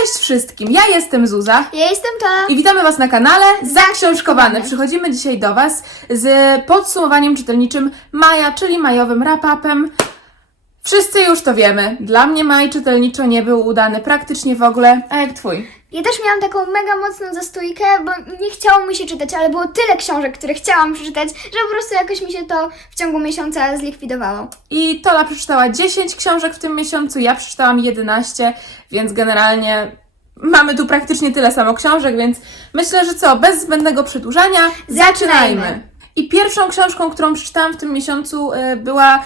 Cześć wszystkim, ja jestem Zuza Ja jestem ta. i witamy Was na kanale Zaksiążkowane. Przychodzimy dzisiaj do Was z podsumowaniem czytelniczym maja, czyli majowym rapapem. Wszyscy już to wiemy. Dla mnie maj czytelniczo nie był udany praktycznie w ogóle. A jak Twój? Ja też miałam taką mega mocną zastójkę, bo nie chciało mi się czytać, ale było tyle książek, które chciałam przeczytać, że po prostu jakoś mi się to w ciągu miesiąca zlikwidowało. I Tola przeczytała 10 książek w tym miesiącu, ja przeczytałam 11, więc generalnie mamy tu praktycznie tyle samo książek, więc myślę, że co, bez zbędnego przedłużania, Zaczynajmy. I pierwszą książką, którą przeczytałam w tym miesiącu e, była,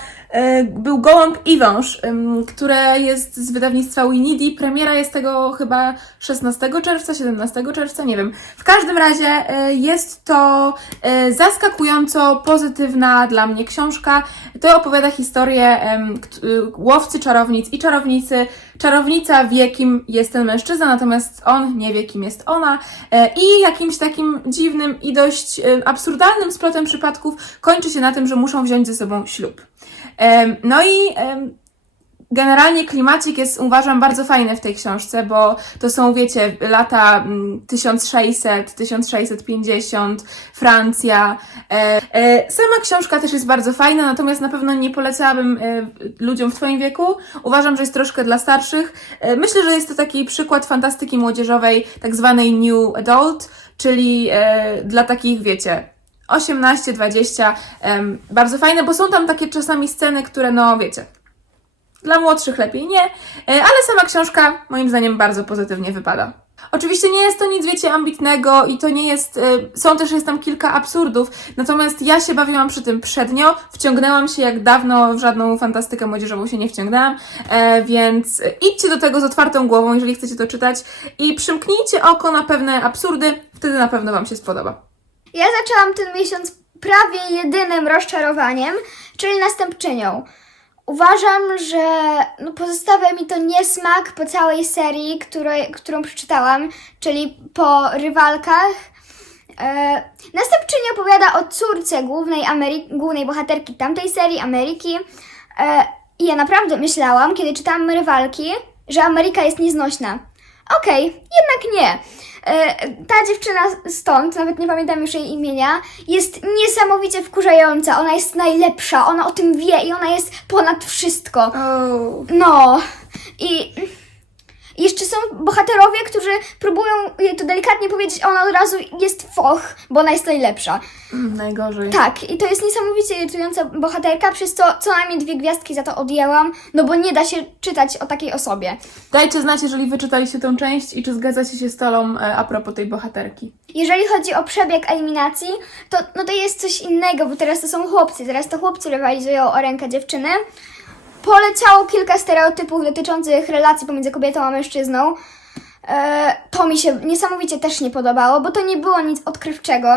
był Gołąb i Wąż, które jest z wydawnictwa Winidi. Premiera jest tego chyba 16 czerwca, 17 czerwca, nie wiem. W każdym razie e, jest to e, zaskakująco pozytywna dla mnie książka. To opowiada historię łowcy czarownic i czarownicy. Czarownica wie, kim jest ten mężczyzna, natomiast on nie wie, kim jest ona. E, I jakimś takim dziwnym i dość e, absurdalnym splotem przypadków kończy się na tym, że muszą wziąć ze sobą ślub. No i Generalnie klimacik jest, uważam, bardzo fajny w tej książce, bo to są, wiecie, lata mm, 1600, 1650, Francja. E, e, sama książka też jest bardzo fajna, natomiast na pewno nie polecałabym e, ludziom w Twoim wieku. Uważam, że jest troszkę dla starszych. Myślę, że jest to taki przykład fantastyki młodzieżowej, tak zwanej New Adult, czyli dla takich, wiecie, 18, 20. em, bardzo fajne, bo są tam takie czasami sceny, które, no wiecie, dla młodszych lepiej nie, e, ale sama książka moim zdaniem bardzo pozytywnie wypada. Oczywiście nie jest to nic, wiecie, ambitnego i to nie jest. e, Są też, jest tam kilka absurdów, natomiast ja się bawiłam przy tym przednio, wciągnęłam się jak dawno w żadną fantastykę młodzieżową się nie wciągnęłam, e, więc idźcie do tego z otwartą głową, jeżeli chcecie to czytać i przymknijcie oko na pewne absurdy, wtedy na pewno Wam się spodoba. Ja zaczęłam ten miesiąc prawie jedynym rozczarowaniem, czyli następczynią. Uważam, że no, pozostawia mi to niesmak po całej serii, której, którą przeczytałam, czyli po rywalkach. E, następczyni opowiada o córce głównej, Amery- głównej bohaterki tamtej serii, Ameryki. E, I ja naprawdę myślałam, kiedy czytałam rywalki, że Ameryka jest nieznośna. Okej, jednak nie. E, ta dziewczyna stąd, nawet nie pamiętam już jej imienia, jest niesamowicie wkurzająca. Ona jest najlepsza, ona o tym wie i ona jest ponad wszystko. Oh. No. I jeszcze są bohaterowie, którzy próbują jej to delikatnie powiedzieć, a ona od razu jest foch, bo ona jest najlepsza. Mm, najgorzej. Tak, i to jest niesamowicie irytująca bohaterka, przez co co najmniej dwie gwiazdki za to odjęłam, no bo nie da się czytać o takiej osobie. Dajcie znać, jeżeli wyczytaliście tą część i czy zgadzacie się z Tolą e, a propos tej bohaterki. Jeżeli chodzi o przebieg eliminacji, to, no to jest coś innego, bo teraz to są chłopcy, teraz to chłopcy rywalizują o rękę dziewczyny. Poleciało kilka stereotypów dotyczących relacji pomiędzy kobietą a mężczyzną. E, to mi się niesamowicie też nie podobało, bo to nie było nic odkrywczego.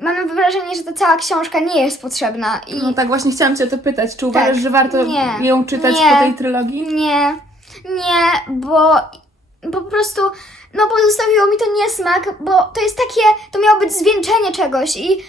Mam wrażenie, że ta cała książka nie jest potrzebna i No tak, właśnie chciałam Cię o to pytać. Czy uważasz, że warto Nie. ją czytać Nie. po tej trylogii? Nie, nie, bo po prostu, no pozostawiło mi to niesmak, bo to jest takie, to miało być zwieńczenie czegoś i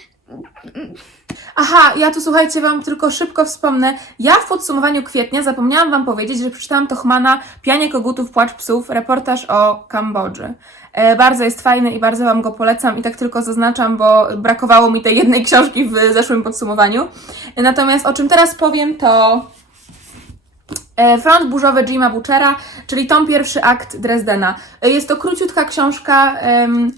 Aha, ja tu słuchajcie, Wam tylko szybko wspomnę. Ja w podsumowaniu kwietnia zapomniałam Wam powiedzieć, że przeczytałam Tochmana Pianie kogutów, płacz psów, reportaż o Kambodży. E, bardzo jest fajny i bardzo Wam go polecam i tak tylko zaznaczam, bo brakowało mi tej jednej książki w zeszłym podsumowaniu. Natomiast o czym teraz powiem, to Front burzowy Jima Butchera, czyli tom pierwszy akt Dresdena. E, Jest to króciutka książka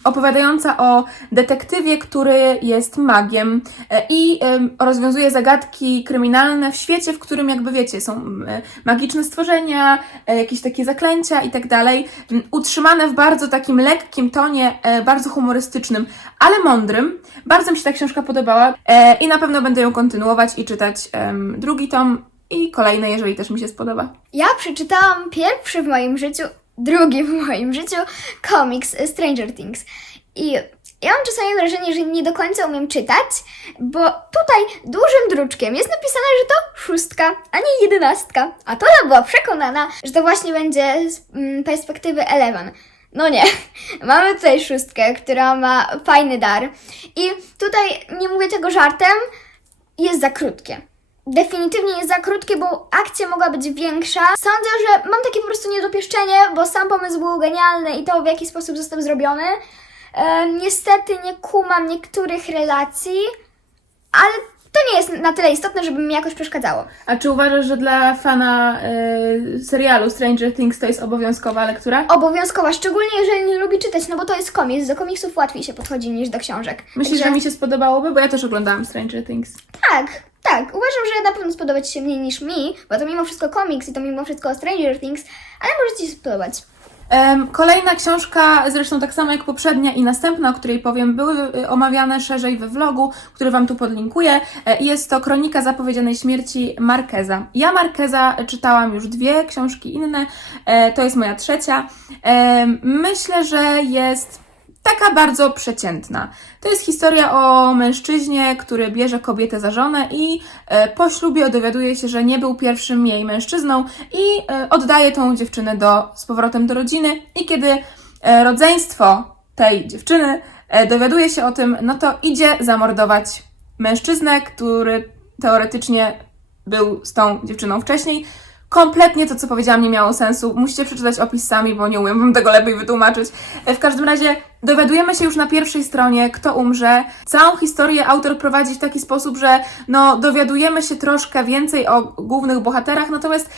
opowiadająca o detektywie, który jest magiem e, i rozwiązuje zagadki kryminalne w świecie, w którym jakby wiecie, są e, magiczne stworzenia, e, jakieś takie zaklęcia i tak dalej, utrzymane w bardzo takim lekkim tonie, e, bardzo humorystycznym, ale mądrym. Bardzo mi się ta książka podobała e, i na pewno będę ją kontynuować i czytać drugi tom i kolejne, jeżeli też mi się spodoba. ja przeczytałam pierwszy w moim życiu, drugi w moim życiu komiks Stranger Things. I ja mam czasami wrażenie, że nie do końca umiem czytać, bo tutaj dużym druczkiem jest napisane, że to szóstka, a nie jedenastka. A Tola była przekonana, że to właśnie będzie z mm, perspektywy Eleven. No nie, mamy tutaj szóstkę, która ma fajny dar. I tutaj nie mówię tego żartem, jest za krótkie. Definitywnie jest za krótkie, bo akcja mogła być większa. Sądzę, że mam takie po prostu niedopieszczenie, bo sam pomysł był genialny i to w jaki sposób został zrobiony. E, niestety nie kumam niektórych relacji, ale to nie jest na tyle istotne, żeby mi jakoś przeszkadzało. A czy uważasz, że dla fana y, serialu Stranger Things to jest obowiązkowa lektura? Obowiązkowa, szczególnie jeżeli nie lubi czytać, no bo to jest komiks. Do komiksów łatwiej się podchodzi niż do książek. Myślisz, Także- że mi się spodobałoby? Bo ja też oglądałam Stranger Things. Tak, tak. Uważam, że na pewno spodoba Ci się mniej niż mi, bo to mimo wszystko komiks i to mimo wszystko Stranger Things, ale może Ci się spodobać. Kolejna książka, zresztą tak samo jak poprzednia i następna, o której powiem, były y, omawiane szerzej we vlogu, który Wam tu podlinkuję. E, Jest to Kronika Zapowiedzianej Śmierci Markeza. Ja Markeza czytałam już dwie książki inne, e, to jest moja trzecia. Myślę, że jest taka bardzo przeciętna. To jest historia o mężczyźnie, który bierze kobietę za żonę i e, po ślubie dowiaduje się, że nie był pierwszym jej mężczyzną i e, oddaje tą dziewczynę do, z powrotem do rodziny. I kiedy e, rodzeństwo tej dziewczyny dowiaduje się o tym, no to idzie zamordować mężczyznę, który teoretycznie był z tą dziewczyną wcześniej. Kompletnie to, co powiedziałam, nie miało sensu. Musicie przeczytać opis sami, bo nie umiem wam tego lepiej wytłumaczyć. E, W każdym razie dowiadujemy się już na pierwszej stronie, kto umrze. Całą historię autor prowadzi w taki sposób, że no, dowiadujemy się troszkę więcej o głównych bohaterach, natomiast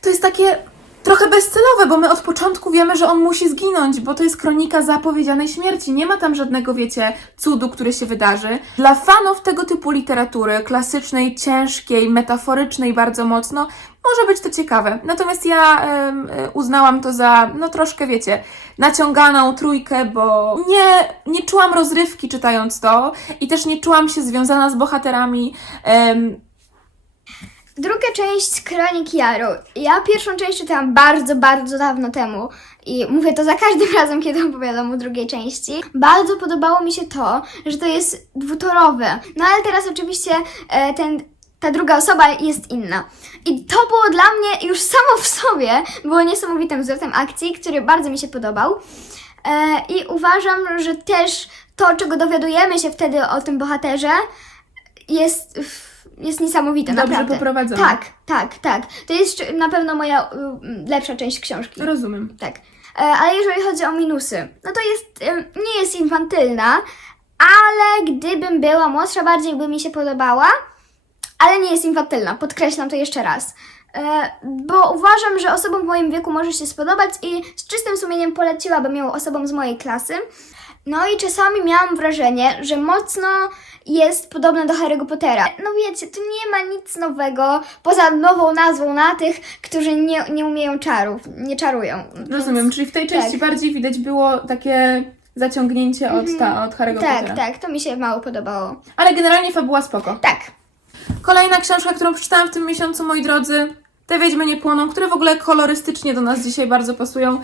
to jest takie trochę bezcelowe, bo my od początku wiemy, że on musi zginąć, bo to jest kronika zapowiedzianej śmierci. Nie ma tam żadnego, wiecie, cudu, który się wydarzy. Dla fanów tego typu literatury, klasycznej, ciężkiej, metaforycznej bardzo mocno, może być to ciekawe. Natomiast ja e, uznałam to za, no troszkę, wiecie, naciąganą trójkę, bo nie, nie czułam rozrywki czytając to i też nie czułam się związana z bohaterami. Em, Druga część Kronik Jaru. Ja pierwszą część czytałam bardzo, bardzo dawno temu i mówię to za każdym razem, kiedy opowiadam o drugiej części. Bardzo podobało mi się to, że to jest dwutorowe. No ale teraz oczywiście e, ten, ta druga osoba jest inna. I to było dla mnie już samo w sobie było niesamowitym wzorem akcji, który bardzo mi się podobał. E, I uważam, że też to, czego dowiadujemy się wtedy o tym bohaterze, jest, jest niesamowite, Dobrze naprawdę. poprowadzone. Tak, tak, tak. To jest na pewno moja y, lepsza część książki. rozumiem. Tak. E, ale jeżeli chodzi o minusy, no to jest, em, nie jest infantylna, ale gdybym była młodsza, bardziej by mi się podobała, ale nie jest infantylna, podkreślam to jeszcze raz. E, bo uważam, że osobom w moim wieku może się spodobać i z czystym sumieniem poleciłabym ją osobom z mojej klasy. No i czasami miałam wrażenie, że mocno jest podobna do Harry'ego Pottera. No wiecie, tu nie ma nic nowego, poza nową nazwą na tych, którzy nie, nie umieją czarów, nie czarują. Więc- Rozumiem, czyli w tej części tak. bardziej widać było takie zaciągnięcie od, ta, od Harry'ego Tak, Pottera. tak, to mi się mało podobało. Ale generalnie fabuła spoko. Tak. Kolejna książka, którą przeczytałam w tym miesiącu, moi drodzy, Te Wiedźmy nie płoną, które w ogóle kolorystycznie do nas dzisiaj bardzo pasują.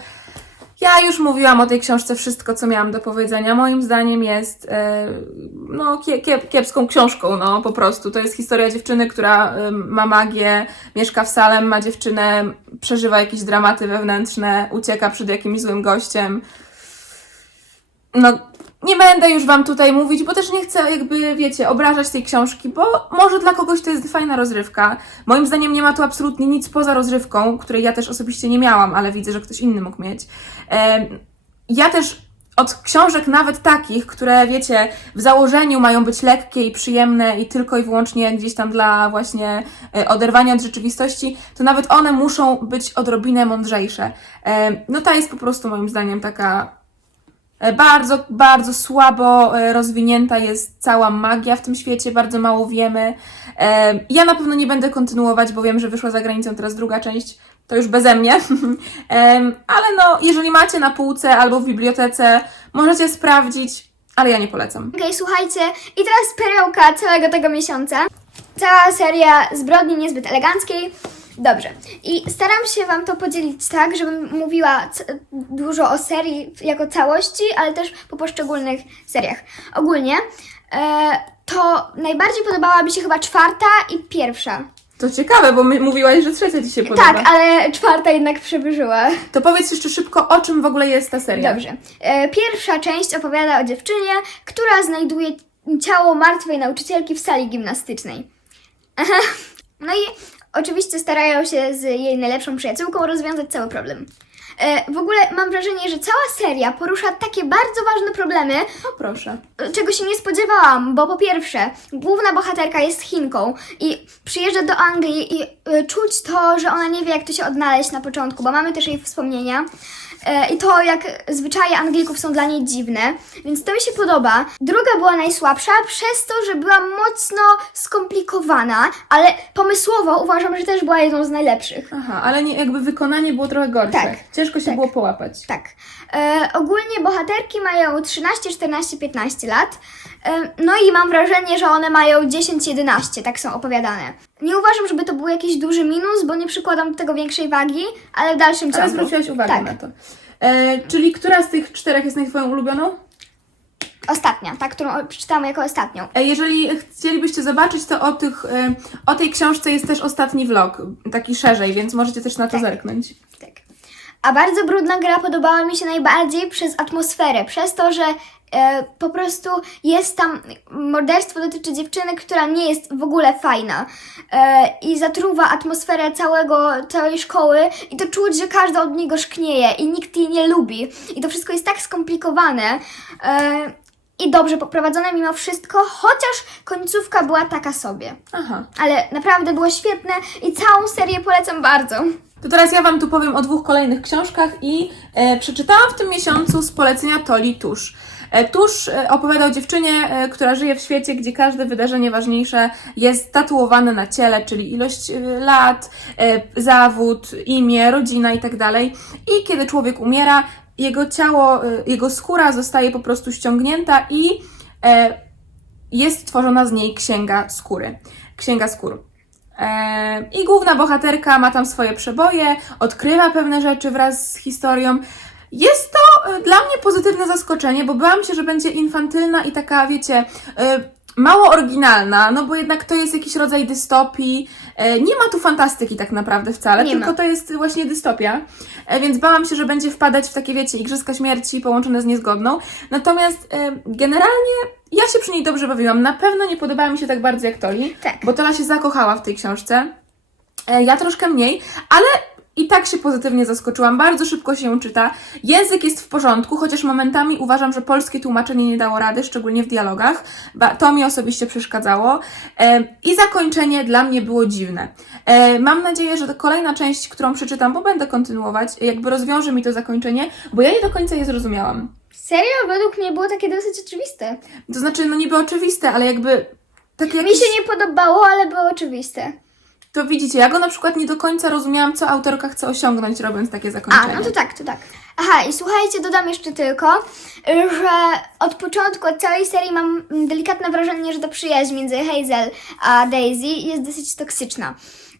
Ja już mówiłam o tej książce wszystko, co miałam do powiedzenia. Moim zdaniem jest e, no, kie, kiep, kiepską książką, no po prostu. To jest historia dziewczyny, która ma magię, mieszka w Salem, ma dziewczynę, przeżywa jakieś dramaty wewnętrzne, ucieka przed jakimś złym gościem. No, nie będę już Wam tutaj mówić, bo też nie chcę jakby, wiecie, obrażać tej książki, bo może dla kogoś to jest fajna rozrywka. Moim zdaniem nie ma tu absolutnie nic poza rozrywką, której ja też osobiście nie miałam, ale widzę, że ktoś inny mógł mieć. Ja też od książek nawet takich, które wiecie, w założeniu mają być lekkie i przyjemne i tylko i wyłącznie gdzieś tam dla właśnie e, oderwania od rzeczywistości, to nawet one muszą być odrobinę mądrzejsze. No ta jest po prostu moim zdaniem taka Bardzo, bardzo słabo e, rozwinięta jest cała magia w tym świecie, bardzo mało wiemy. E, Ja na pewno nie będę kontynuować, bo wiem, że wyszła za granicą teraz druga część, to już beze mnie. Ale no, jeżeli macie na półce albo w bibliotece, możecie sprawdzić, ale ja nie polecam. Okej, słuchajcie, i teraz perełka całego tego miesiąca. Cała seria zbrodni niezbyt eleganckiej. Dobrze. I staram się Wam to podzielić tak, żebym mówiła dużo o serii jako całości, ale też po poszczególnych seriach. Ogólnie e, to najbardziej podobała mi się chyba czwarta i pierwsza. To ciekawe, bo mówiłaś, że trzecia Ci się podoba. Tak, ale czwarta jednak przewyżyła. To powiedz jeszcze szybko, o czym w ogóle jest ta seria. Dobrze. E, Pierwsza część opowiada o dziewczynie, która znajduje ciało martwej nauczycielki w sali gimnastycznej. No i oczywiście starają się z jej najlepszą przyjaciółką rozwiązać cały problem. E, w ogóle mam wrażenie, że cała seria porusza takie bardzo ważne problemy, No proszę. czego się nie spodziewałam, bo po pierwsze, główna bohaterka jest Chinką i przyjeżdża do Anglii i y, czuć to, że ona nie wie, jak tu się odnaleźć na początku, bo mamy też jej wspomnienia. E, I to, jak zwyczaje Anglików są dla niej dziwne, więc to mi się podoba. Druga była najsłabsza przez to, że była mocno skomplikowana, ale pomysłowo uważam, że też była jedną z najlepszych. Aha, ale nie, jakby wykonanie było trochę gorsze. Tak. Ciężko się Tak. było połapać. Tak. E, ogólnie bohaterki mają 13, 14, 15 lat. No i mam wrażenie, że one mają 10, 11, tak są opowiadane. Nie uważam, żeby to był jakiś duży minus, bo nie przykładam do tego większej wagi, ale w dalszym Ale ciągu. zwróciłaś uwagę tak. na to. E, czyli która z tych czterech jest naj- twoją ulubioną? Ostatnia, ta, którą przeczytałam jako ostatnią. E, Jeżeli chcielibyście zobaczyć, to o, tych, e, o tej książce jest też ostatni vlog, taki szerzej, więc możecie też na to Tak. zerknąć. Tak. A bardzo brudna gra podobała mi się najbardziej przez atmosferę, przez to, że po prostu jest tam morderstwo dotyczy dziewczyny, która nie jest w ogóle fajna. E, i zatruwa atmosferę całego, całej szkoły i to czuć, że każda od niego szknieje i nikt jej nie lubi. I to wszystko jest tak skomplikowane. E, i dobrze poprowadzone mimo wszystko, chociaż końcówka była taka sobie. Aha. Ale naprawdę było świetne i całą serię polecam bardzo. To teraz ja Wam tu powiem o dwóch kolejnych książkach i e, przeczytałam w tym miesiącu z polecenia Toli Tusz. E, Tusz e, opowiada o dziewczynie, e, która żyje w świecie, gdzie każde wydarzenie ważniejsze jest tatuowane na ciele, czyli ilość lat, zawód, imię, rodzina i tak. I kiedy człowiek umiera, jego ciało, e, jego skóra zostaje po prostu ściągnięta i e, jest tworzona z niej księga skóry. Księga skór. E, I główna bohaterka ma tam swoje przeboje, odkrywa pewne rzeczy wraz z historią. Jest to e, dla mnie pozytywne zaskoczenie, bo bałam się, że będzie infantylna i taka, wiecie, e, mało oryginalna, no bo jednak to jest jakiś rodzaj dystopii. E, Nie ma tu fantastyki tak naprawdę wcale, Nie tylko ma. to jest właśnie dystopia. E, Więc bałam się, że będzie wpadać w takie, wiecie, igrzyska śmierci połączone z niezgodną. Natomiast e, generalnie ja się przy niej dobrze bawiłam. Na pewno nie podobała mi się tak bardzo jak Toli, Tak. bo Tola się zakochała w tej książce. Ja troszkę mniej, ale i tak się pozytywnie zaskoczyłam. Bardzo szybko się ją czyta. Język jest w porządku, chociaż momentami uważam, że polskie tłumaczenie nie dało rady, szczególnie w dialogach. To mi osobiście przeszkadzało. I zakończenie dla mnie było dziwne. Mam nadzieję, że kolejna część, którą przeczytam, bo będę kontynuować, jakby rozwiąże mi to zakończenie, bo ja nie do końca je zrozumiałam. Serio? Według mnie było takie dosyć oczywiste. To znaczy, no niby oczywiste, ale jakby tak Mi jakieś... się nie podobało, ale było oczywiste. To widzicie, ja go na przykład nie do końca rozumiałam, co autorka chce osiągnąć, robiąc takie A, zakończenie. no to tak, to tak. Aha, i słuchajcie, dodam jeszcze tylko, że od początku, od całej serii mam delikatne wrażenie, że ta przyjaźń między Hazel a Daisy jest dosyć toksyczna.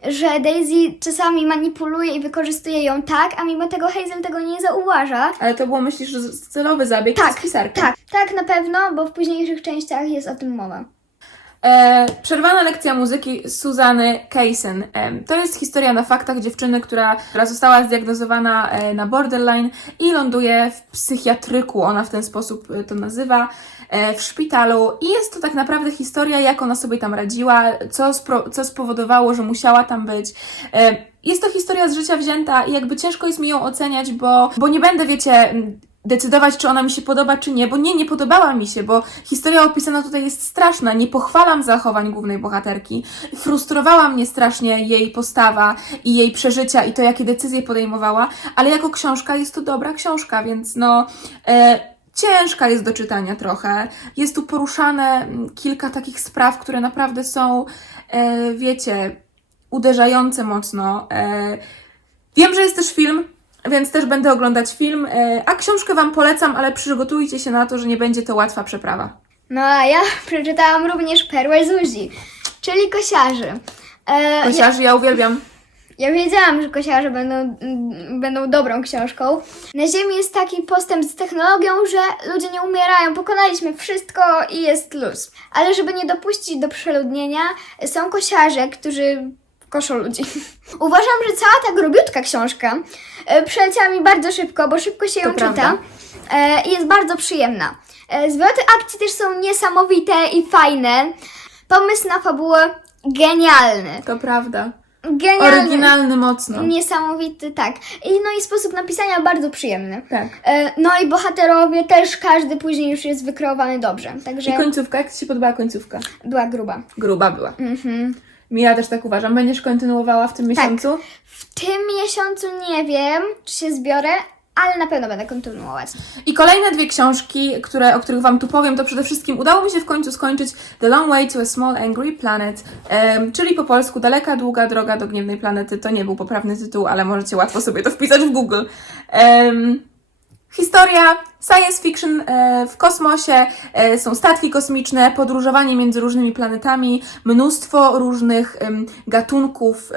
Że Daisy czasami manipuluje i wykorzystuje ją tak, a mimo tego Hazel tego nie zauważa. Ale to było, myślisz, że celowy zabieg Tak, z pisarką? Tak, tak na pewno, bo w późniejszych częściach jest o tym mowa. E, przerwana lekcja muzyki Suzanny Kaysen. E, to jest historia na faktach dziewczyny, która, która została zdiagnozowana e, na borderline i ląduje w psychiatryku, ona w ten sposób e, to nazywa, e, w szpitalu. I jest to tak naprawdę historia, jak ona sobie tam radziła, co, spro, co spowodowało, że musiała tam być. E, jest to historia z życia wzięta i jakby ciężko jest mi ją oceniać, bo, bo nie będę, wiecie, decydować, czy ona mi się podoba, czy nie, bo nie, nie podobała mi się, bo historia opisana tutaj jest straszna. Nie pochwalam zachowań głównej bohaterki. Frustrowała mnie strasznie jej postawa i jej przeżycia i to, jakie decyzje podejmowała, ale jako książka jest to dobra książka, więc no. E, Ciężka jest do czytania trochę. Jest tu poruszane mm, kilka takich spraw, które naprawdę są, e, wiecie, uderzające mocno. E, wiem, że jest też film, więc też będę oglądać film, e, a książkę Wam polecam, ale przygotujcie się na to, że nie będzie to łatwa przeprawa. No a ja przeczytałam również Perłę Zuzi, czyli Kosiarzy. E, ja, Kosiarzy ja uwielbiam. ja wiedziałam, że Kosiarze będą, będą dobrą książką. Na Ziemi jest taki postęp z technologią, że ludzie nie umierają, pokonaliśmy wszystko i jest luz. Ale żeby nie dopuścić do przeludnienia, są kosiarze, którzy koszą ludzi. Uważam, że cała ta grubiutka książka e, przeleciała mi bardzo szybko, bo szybko się ją To prawda. czyta e, i jest bardzo przyjemna. E, zwroty akcji też są niesamowite i fajne. Pomysł na fabułę genialny. To prawda. Genialny. Oryginalny mocno. Niesamowity, tak. I no i sposób napisania bardzo przyjemny. Tak. E, No i bohaterowie też każdy później już jest wykreowany dobrze. Także I końcówka, jak Ci się podobała końcówka? była gruba. Gruba była. Mhm. Ja też tak uważam. Będziesz kontynuowała w tym Tak. miesiącu? W tym miesiącu nie wiem, czy się zbiorę, ale na pewno będę kontynuować. I kolejne dwie książki, które, o których Wam tu powiem, to przede wszystkim udało mi się w końcu skończyć The Long Way to a Small Angry Planet, em, czyli po polsku Daleka, długa droga do gniewnej planety. To nie był poprawny tytuł, ale możecie łatwo sobie to wpisać w Google. Em, Historia science fiction e, w kosmosie, e, są statki kosmiczne, podróżowanie między różnymi planetami, mnóstwo różnych gatunków,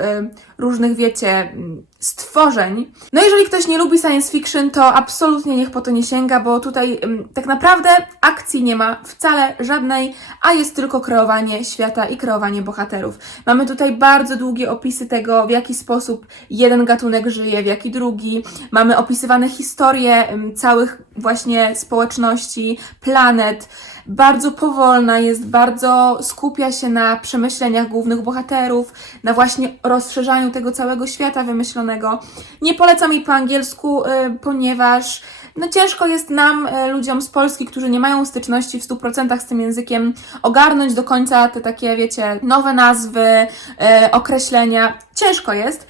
różnych, wiecie, m, stworzeń. No jeżeli ktoś nie lubi science fiction, to absolutnie niech po to nie sięga, bo tutaj tak naprawdę akcji nie ma wcale żadnej, a jest tylko kreowanie świata i kreowanie bohaterów. Mamy tutaj bardzo długie opisy tego, w jaki sposób jeden gatunek żyje, w jaki drugi. Mamy opisywane historie całych właśnie społeczności, planet. Bardzo powolna jest, bardzo skupia się na przemyśleniach głównych bohaterów, na właśnie rozszerzaniu tego całego świata wymyślonego. Nie polecam jej po angielsku, y, ponieważ no ciężko jest nam, y, ludziom z Polski, którzy nie mają styczności w 100% z tym językiem, ogarnąć do końca te takie, wiecie, nowe nazwy, y, określenia. Ciężko jest.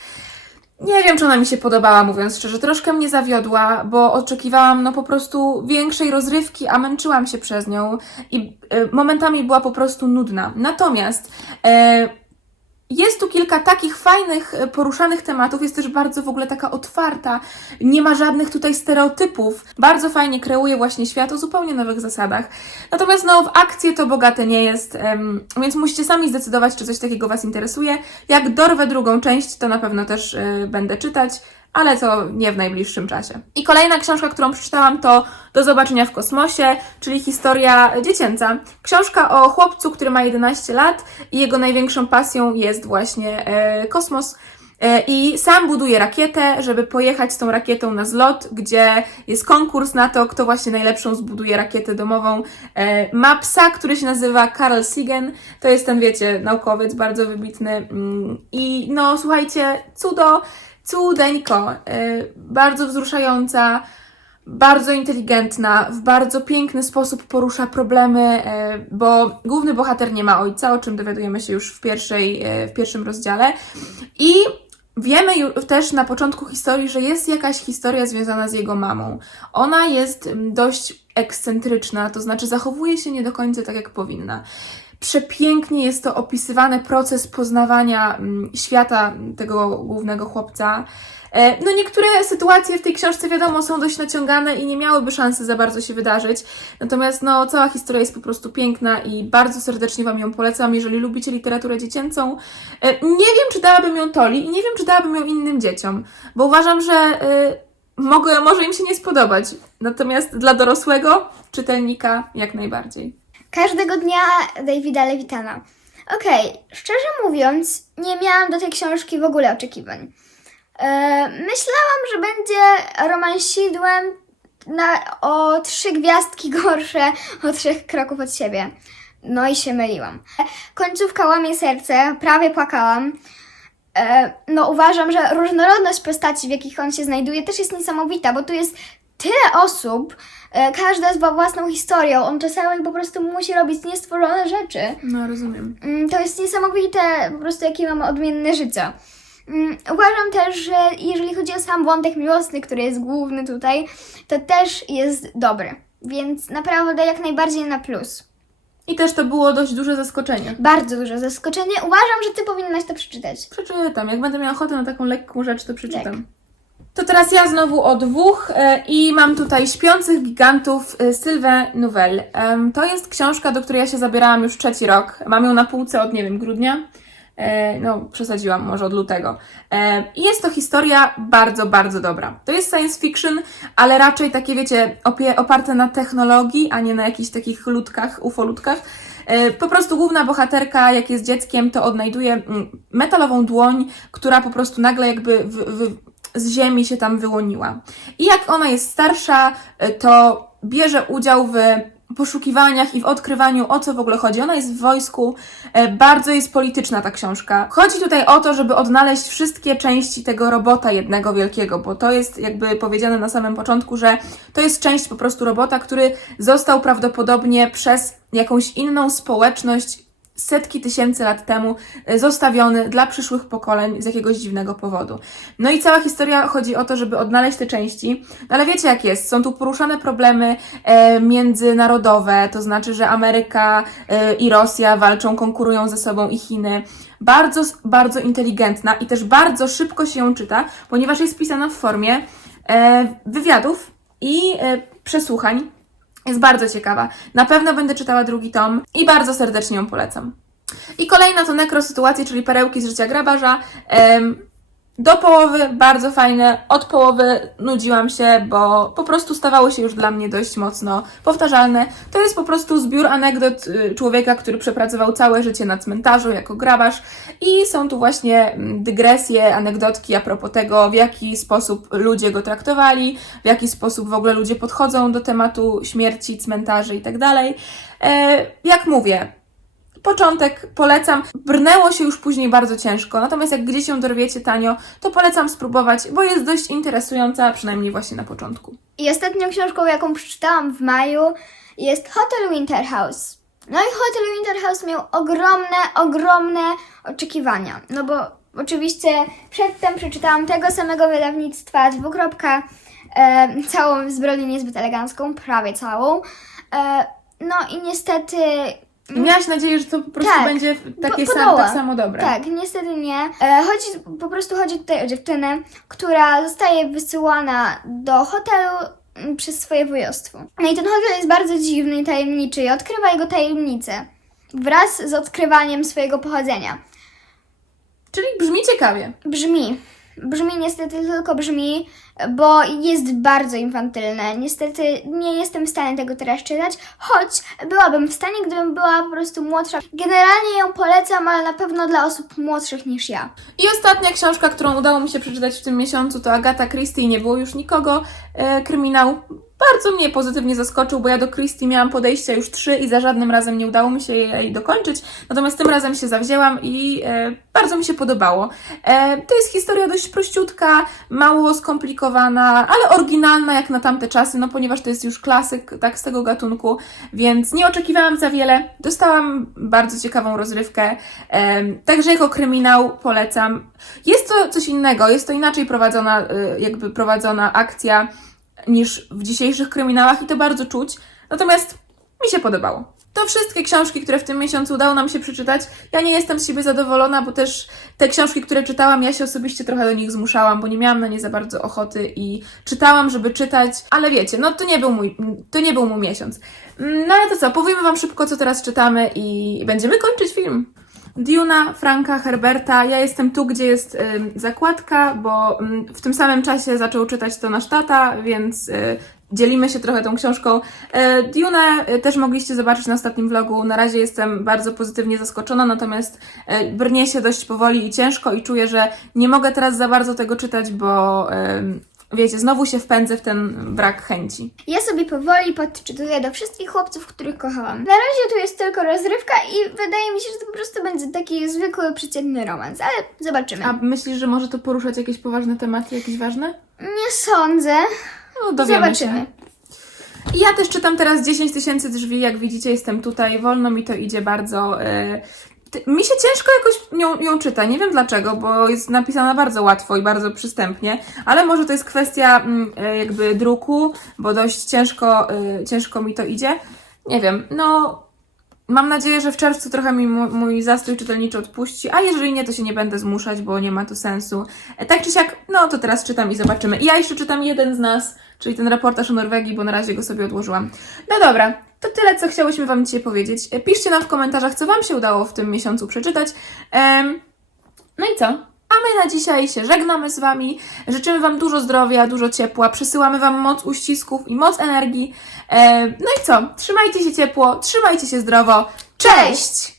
Nie wiem, czy ona mi się podobała, mówiąc szczerze. Troszkę mnie zawiodła, bo oczekiwałam no po prostu większej rozrywki, a męczyłam się przez nią i e, momentami była po prostu nudna. Natomiast e, jest tu kilka takich fajnych, e, poruszanych tematów, jest też bardzo w ogóle taka otwarta, nie ma żadnych tutaj stereotypów. Bardzo fajnie kreuje właśnie świat o zupełnie nowych zasadach. Natomiast no, w akcję to bogate nie jest, więc musicie sami zdecydować, czy coś takiego Was interesuje. Jak dorwę drugą część, to na pewno też y, będę czytać, ale to nie w najbliższym czasie. I kolejna książka, którą przeczytałam, to Do zobaczenia w kosmosie, czyli historia dziecięca. Książka o chłopcu, który ma 11 lat i jego największą pasją jest właśnie e, kosmos. E, I sam buduje rakietę, żeby pojechać z tą rakietą na zlot, gdzie jest konkurs na to, kto właśnie najlepszą zbuduje rakietę domową. E, Ma psa, który się nazywa Karl Sigen. To jest ten, wiecie, naukowiec bardzo wybitny. Mm, I no, słuchajcie, cudo, cudeńko. E, Bardzo wzruszająca bardzo inteligentna, w bardzo piękny sposób porusza problemy, e, bo główny bohater nie ma ojca, o czym dowiadujemy się już w, pierwszej, e, w pierwszym rozdziale. I wiemy też na początku historii, że jest jakaś historia związana z jego mamą. Ona jest mm, dość ekscentryczna, to znaczy zachowuje się nie do końca tak, jak powinna. Przepięknie jest to opisywany proces poznawania mm, świata tego głównego chłopca. E, No niektóre sytuacje w tej książce wiadomo są dość naciągane i nie miałyby szansy za bardzo się wydarzyć. Natomiast no cała historia jest po prostu piękna i bardzo serdecznie Wam ją polecam, jeżeli lubicie literaturę dziecięcą. E, Nie wiem, czy dałabym ją Toli i nie wiem, czy dałabym ją innym dzieciom, bo uważam, że e, mogę, może im się nie spodobać. Natomiast dla dorosłego czytelnika jak najbardziej. Każdego dnia Davida Levitana. Okej, szczerze mówiąc, nie miałam do tej książki w ogóle oczekiwań. E, myślałam, że będzie romansidłem na, o trzy gwiazdki gorsze o trzech kroków od siebie. No i się myliłam. Końcówka łamie serce, prawie płakałam. E, no uważam, że różnorodność postaci, w jakich on się znajduje, też jest niesamowita, bo tu jest tyle osób, e, każda z własną historią. On czasami po prostu musi robić niestworzone rzeczy. No, rozumiem. Mm, To jest niesamowite, po prostu jakie mamy odmienne życie. Mm, Uważam też, że jeżeli chodzi o sam wątek miłosny, który jest główny tutaj, to też jest dobry. Więc naprawdę jak najbardziej na plus. I też to było dość duże zaskoczenie. Bardzo duże zaskoczenie. Uważam, że ty powinnaś to przeczytać. Przeczytam. Jak będę miała ochotę na taką lekką rzecz, to przeczytam. To teraz ja znowu o dwóch e, i mam tutaj Śpiących Gigantów e, Sylwę Nouvelle. To jest książka, do której ja się zabierałam już trzeci rok. Mam ją na półce od, nie wiem, grudnia. E, No, przesadziłam, może od lutego. I jest to historia bardzo, bardzo dobra. To jest science fiction, ale raczej takie, wiecie, oparte na technologii, a nie na jakichś takich ludkach, ufolutkach. Po prostu główna bohaterka, jak jest dzieckiem, to odnajduje mm, metalową dłoń, która po prostu nagle jakby w, w, z ziemi się tam wyłoniła. I jak ona jest starsza, e, to bierze udział w poszukiwaniach i w odkrywaniu, o co w ogóle chodzi. Ona jest w wojsku, e, bardzo jest polityczna ta książka. Chodzi tutaj o to, żeby odnaleźć wszystkie części tego robota jednego wielkiego, bo to jest jakby powiedziane na samym początku, że to jest część po prostu robota, który został prawdopodobnie przez jakąś inną społeczność setki tysięcy lat temu e, zostawiony dla przyszłych pokoleń z jakiegoś dziwnego powodu. No i cała historia chodzi o to, żeby odnaleźć te części, no ale wiecie jak jest, są tu poruszane problemy e, międzynarodowe, to znaczy, że Ameryka e, i Rosja walczą, konkurują ze sobą i Chiny. Bardzo, bardzo inteligentna i też bardzo szybko się ją czyta, ponieważ jest pisana w formie e, wywiadów i e, przesłuchań. Jest bardzo ciekawa. Na pewno będę czytała drugi tom i bardzo serdecznie ją polecam. I kolejna to nekrosytuacje, czyli perełki z życia grabarza. Em, do połowy bardzo fajne, od połowy nudziłam się, bo po prostu stawało się już dla mnie dość mocno powtarzalne. To jest po prostu zbiór anegdot y, człowieka, który przepracował całe życie na cmentarzu jako grabarz i są tu właśnie mm, dygresje, anegdotki a propos tego, w jaki sposób ludzie go traktowali, w jaki sposób w ogóle ludzie podchodzą do tematu śmierci, cmentarzy i tak. E, Jak mówię, Początek polecam. Brnęło się już później bardzo ciężko, natomiast jak gdzieś się dorwiecie tanio, to polecam spróbować, bo jest dość interesująca, przynajmniej właśnie na początku. I ostatnią książką, jaką przeczytałam w maju, jest Hotel Winter House. No i Hotel Winter House miał ogromne, ogromne oczekiwania. No bo oczywiście przedtem przeczytałam tego samego wydawnictwa dwukropka, e, całą zbrodnię niezbyt elegancką, prawie całą. E, no i niestety miałaś nadzieję, że to po prostu Tak. będzie takie Po- sam, tak samo dobre. Tak, niestety nie. E, chodzi, po prostu chodzi tutaj o dziewczynę, która zostaje wysyłana do hotelu mm, przez swoje wujostwo. No i ten hotel jest bardzo dziwny i tajemniczy i odkrywa jego tajemnice wraz z odkrywaniem swojego pochodzenia. Czyli brzmi ciekawie. Brzmi. Brzmi niestety tylko brzmi, bo jest bardzo infantylne. Niestety nie jestem w stanie tego teraz czytać, choć byłabym w stanie, gdybym była po prostu młodsza. Generalnie ją polecam, ale na pewno dla osób młodszych niż ja. I ostatnia książka, którą udało mi się przeczytać w tym miesiącu, to Agata Christie, Nie było już nikogo. E, kryminał bardzo mnie pozytywnie zaskoczył, bo ja do Christie miałam podejścia już trzy i za żadnym razem nie udało mi się jej dokończyć. Natomiast tym razem się zawzięłam i e, bardzo mi się podobało. E, to jest historia dość prościutka, mało skomplikowana, ale oryginalna jak na tamte czasy, no ponieważ to jest już klasyk tak z tego gatunku, więc nie oczekiwałam za wiele. Dostałam bardzo ciekawą rozrywkę. Także jako kryminał polecam. Jest to coś innego, jest to inaczej prowadzona, y, jakby prowadzona akcja niż w dzisiejszych kryminałach i to bardzo czuć. Natomiast mi się podobało. To wszystkie książki, które w tym miesiącu udało nam się przeczytać. Ja nie jestem z siebie zadowolona, bo też te książki, które czytałam, ja się osobiście trochę do nich zmuszałam, bo nie miałam na nie za bardzo ochoty i czytałam, żeby czytać, ale wiecie, no to nie był mój, to nie był mój miesiąc. Mm, No ale to co, powiemy Wam szybko, co teraz czytamy i będziemy kończyć film. Duna, Franka, Herberta. Ja jestem tu, gdzie jest ym, zakładka, bo ym, w tym samym czasie zaczął czytać to nasz tata, więc y, dzielimy się trochę tą książką. E, Dune y, też mogliście zobaczyć na ostatnim vlogu. Na razie jestem bardzo pozytywnie zaskoczona, natomiast e, brnie się dość powoli i ciężko i czuję, że nie mogę teraz za bardzo tego czytać, bo wiecie, znowu się wpędzę w ten brak chęci. Ja sobie powoli podczytuję do wszystkich chłopców, których kochałam. Na razie tu jest tylko rozrywka i wydaje mi się, że to po prostu będzie taki zwykły, przeciętny romans, ale zobaczymy. A myślisz, że może to poruszać jakieś poważne tematy, jakieś ważne? Nie sądzę. No, dowiemy Zobaczymy. się. Ja też czytam teraz 10 tysięcy drzwi, jak widzicie jestem tutaj, wolno mi to idzie bardzo. ty- Mi się ciężko jakoś ją, ją czyta, nie wiem dlaczego, bo jest napisana bardzo łatwo i bardzo przystępnie, ale może to jest kwestia e, jakby druku, bo dość ciężko, e, ciężko mi to idzie. Nie wiem, no mam nadzieję, że w czerwcu trochę mi mój, zastój czytelniczy odpuści, a jeżeli nie, to się nie będę zmuszać, bo nie ma to sensu. E, Tak czy siak, no to teraz czytam i zobaczymy. I ja jeszcze czytam jeden z nas, czyli ten reportaż o Norwegii, bo na razie go sobie odłożyłam. No dobra, to tyle, co chciałyśmy Wam dzisiaj powiedzieć. E, Piszcie nam w komentarzach, co Wam się udało w tym miesiącu przeczytać. No i co? A my na dzisiaj się żegnamy z Wami. Życzymy Wam dużo zdrowia, dużo ciepła. Przesyłamy Wam moc uścisków i moc energii. E, no i co? Trzymajcie się ciepło, trzymajcie się zdrowo. Cześć!